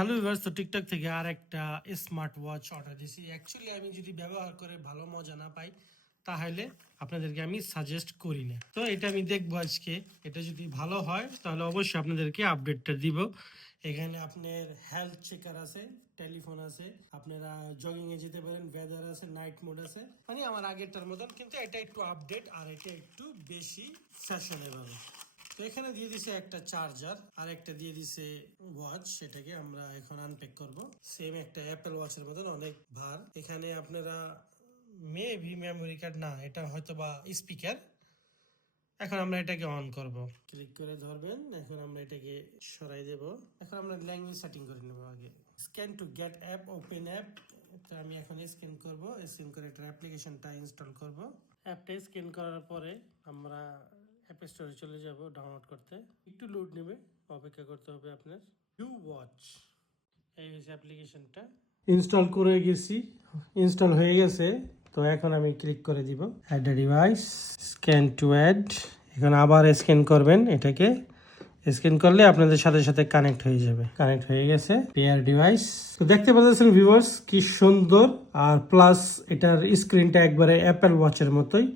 Hello viewers, তো TikTok থেকে আর একটা স্মার্ট ওয়াচ অর্ডার দিয়েছি। অ্যাকচুয়ালি আমি যদি ব্যবহার করে ভালো মজা না পাই তাহলে আপনাদেরকে আমি সাজেস্ট করি না। তো এটা আমি দেখবো আজকে, এটা যদি ভালো হয় তাহলে অবশ্যই আপনাদেরকে আপডেটটা দিব। এখানে আপনার হেলথ চেকার আছে, টেলিফোন আছে, আপনারা জগিং এ যেতে পারেন, ওয়েদার আছে, নাইট মোড আছে, মানে আমার আগেরটার মতন, কিন্তু এটা একটু আপডেট আর এটা একটু বেশি ফ্যাশনেবল। তো এখানে দিয়ে দিছে একটা চার্জার আর একটা দিয়ে দিছে ওয়াচ, সেটাকে আমরা এখন আনপ্যাক করব। সেম একটা অ্যাপেল ওয়াচের মতন অনেক ভার। এখানে আপনারা মেবি মেমোরি কার্ড না, এটা হয়তো বা স্পিকার। এখন আমরা এটাকে অন করব, ক্লিক করে ধরবেন। এখন আমরা এটাকে সরাই দেব। এখন আমরা ল্যাঙ্গুয়েজ সেটিং করে নেব। আগে scan to get app, open app. তো আমি এখন স্ক্যান করব, স্ক্যান করে এটা অ্যাপ্লিকেশনটা ইনস্টল করব। অ্যাপটা স্ক্যান করার পরে আমরা অ্যাপ স্টোরে চলে যাব ডাউনলোড করতে। একটু লোড নেবে, অপেক্ষা করতে হবে আপনার। ইউ ওয়াচ, এই হচ্ছে অ্যাপ্লিকেশনটা। ইনস্টল করে গেছি, ইনস্টল হয়ে গেছে। তো এখন আমি ক্লিক করে দিব add a device, scan to add. এখন আবার স্ক্যান করবেন, এটাকে স্ক্যান করলে আপনাদের সাথে সাথে কানেক্ট হয়ে যাবে। কানেক্ট হয়ে গেছে পেয়ার ডিভাইস। তো দেখতে পাচ্ছেন ভিউয়ার্স কি সুন্দর, আর প্লাস এটার স্ক্রিনটা একবারে অ্যাপেল ওয়াচের মতোই।